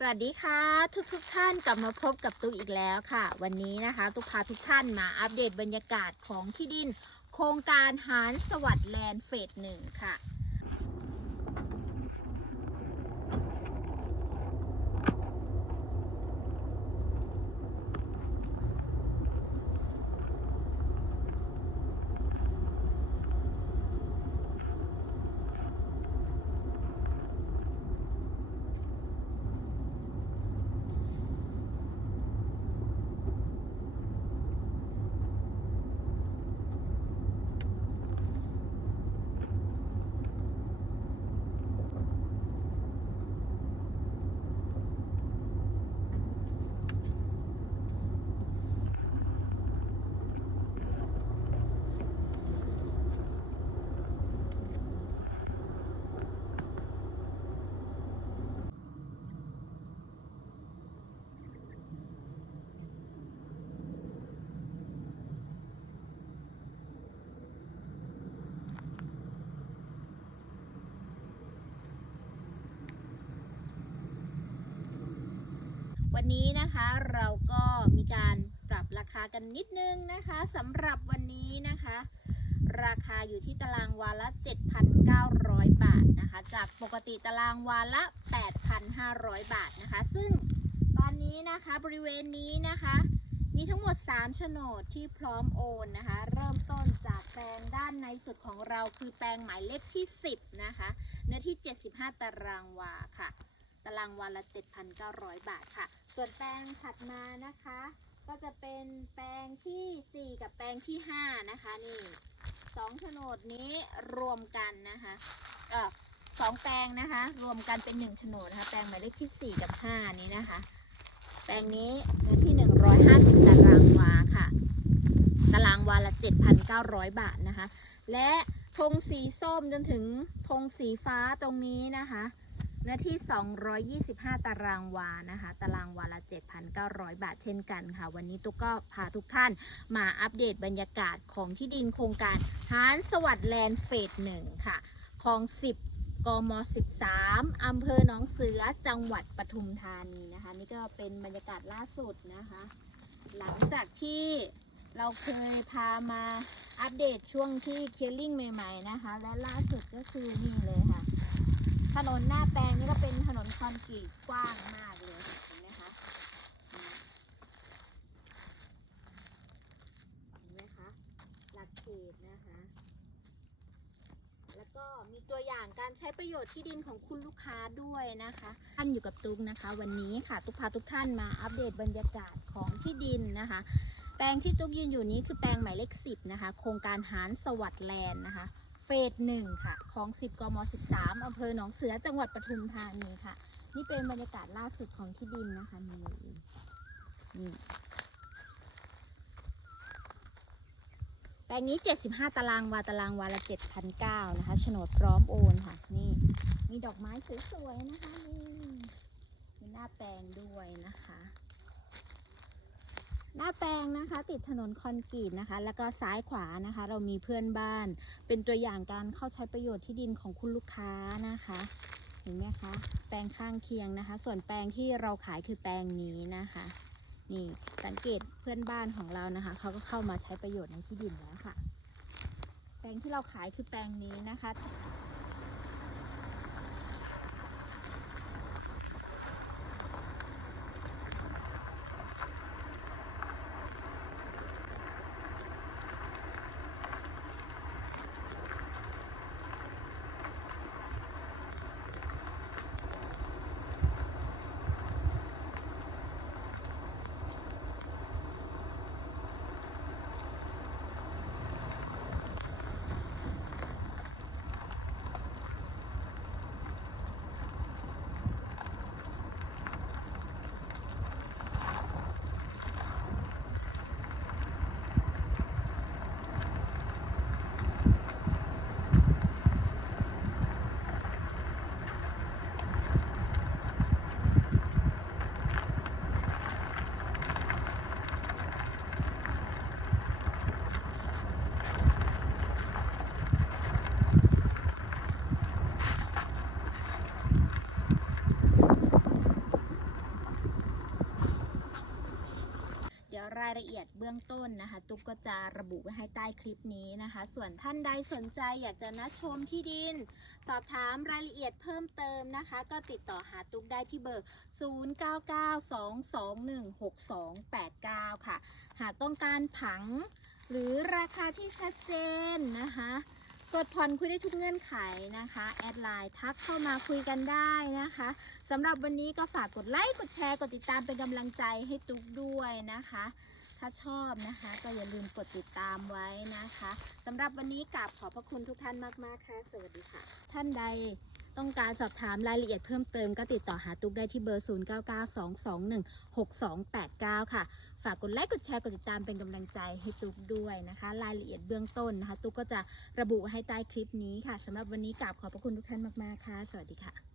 สวัสดีค่ะ ทุกทุกท่านกลับมาพบกับตุ๊กอีกแล้วค่ะ วันนี้นะคะ ตุ๊กพาทุกท่านมาอัปเดตบรรยากาศของที่ดิน โครงการหารสวัสดิ์แลนด์เฟสหนึ่งค่ะ วันนี้นะคะเราก็มีการปรับราคากันนิดนึงนะคะสำหรับวันนี้นะคะ ราคาอยู่ที่ตารางวาละ 7,900 บาทนะคะ จากปกติตารางวาละ 8,500 บาทนะคะ ซึ่งตอนนี้นะคะบริเวณนี้นะคะ มีทั้งหมด 3 โฉนดที่พร้อมโอนนะคะ เริ่มต้นจากแปลงด้านในสุดของเราคือแปลงหมายเลขที่ 10 นะคะเนื้อที่ 75 ตารางวาค่ะ ตารางวาละ 7,900 บาทค่ะ ส่วนแปลงถัดมานะคะ ก็จะเป็นแปลงทีสี่ 4 กับแปลงที่ 5 นะคะ นี่สองโฉนดนี้รวมกันนะคะเออสองแปลงนะคะ รวมกันเป็นหนึ่งโฉนดนะคะ แปลงหมายเลขที่ 4 กับ 5 นี้นะคะ แปลงนี้เนื้อที่ 150 ตารางวาค่ะ ตารางวาละ 7,900 บาทนะคะ และธงสีส้มจนถึงธงสีฟ้าตรงนี้นะคะ เนื้อที่ 225 ตารางวานะคะ ตารางวาละ 7,900 บาทเช่นกันค่ะ วันนี้ตุ๊กก็พาทุกท่านมาอัปเดตบรรยากาศของที่ดินโครงการหารสวัสด์แลนด์เฟสหนึ่งค่ะของ 10กม 13 อำเภอหนองเสือ จังหวัดปทุมธานีนะคะ นี่ก็เป็นบรรยากาศล่าสุดนะคะ หลังจากที่เราเคยพามาอัปเดตช่วงที่เคลียร์ลิงใหม่ ๆ นะคะ และล่าสุดก็คือนี่เลยค่ะ ถนนหน้าแปลงนี่ก็เป็นถนนคอนกรีตกว้างมากเลยเห็นไหมคะเห็นไหมคะหลักเขตนะคะ แล้วก็มีตัวอย่างการใช้ประโยชน์ที่ดินของคุณลูกค้าด้วยนะคะท่านอยู่กับตุ๊กนะคะ วันนี้ค่ะตุ๊กพาทุกท่านมาอัปเดตบรรยากาศของที่ดินนะคะ แปลงที่ตุ๊กยืนอยู่นี้คือแปลงหมายเลข10นะคะ โครงการหารสวัสดิ์แลนด์นะคะ เฟสหนึ่งค่ะ ของ 10 กม 13อำเภอหนองเสือจังหวัดปทุมธานีค่ะ นี่เป็นบรรยากาศล่าสุดของที่ดินนะคะนี่นี่แปลงนี้ 75 ตารางวาตารางวาละ7,900นะคะโฉนดพร้อมโอนค่ะ นี่มีดอกไม้สวยๆนะคะนี่มีหน้าแปลงด้วยนะคะ แปลงนะคะ ติดถนนคอนกรีตนะคะ แล้วก็ซ้ายขวานะคะ เรามีเพื่อนบ้าน เป็นตัวอย่างการเข้าใช้ประโยชน์ที่ดินของคุณลูกค้านะคะเห็นไหมคะแปลงข้างเคียงนะคะ ส่วนแปลงที่เราขายคือแปลงนี้นะคะนี่สังเกตเพื่อนบ้านของเรานะคะเขาก็เข้ามาใช้ประโยชน์ในที่ดินแล้วค่ะ แปลงที่เราขายคือแปลงนี้นะคะ รายละเอียดเบื้องต้นนะคะ ตุ๊กก็จะระบุไว้ให้ใต้คลิปนี้นะคะ ส่วนท่านใดสนใจอยากจะนัดชมที่ดิน สอบถามรายละเอียดเพิ่มเติมนะคะ ก็ติดต่อหาตุ๊กได้ที่เบอร์ 0992216289 ค่ะ หากต้องการผังหรือราคาที่ชัดเจนนะคะ สดผ่อนคุยได้ทุกเงื่อนไขนะคะ แอดไลน์ทักเข้ามาคุยกันได้นะคะสำหรับวันนี้ก็ฝากกดไลค์ กดแชร์ กดติดตามเป็นกำลังใจให้ตุ๊กด้วยนะคะ ถ้าชอบนะคะ ก็อย่าลืมกดติดตามไว้นะคะสำหรับวันนี้กราบขอบพระคุณทุกท่านมาก ๆ ค่ะ สวัสดีค่ะ ท่านใด ต้องการสอบถามรายละเอียดเพิ่มเติมก็ติดต่อหาตุ๊กได้ที่เบอร์ 0992216289 ค่ะ ฝากกดไลค์กดแชร์กดติดตามเป็นกำลังใจให้ตุ๊กด้วยนะคะ รายละเอียดเบื้องต้นนะคะ ตุ๊กก็จะระบุให้ใต้คลิปนี้ค่ะสำหรับวันนี้กราบขอบพระคุณทุกท่านมากๆค่ะ สวัสดีค่ะ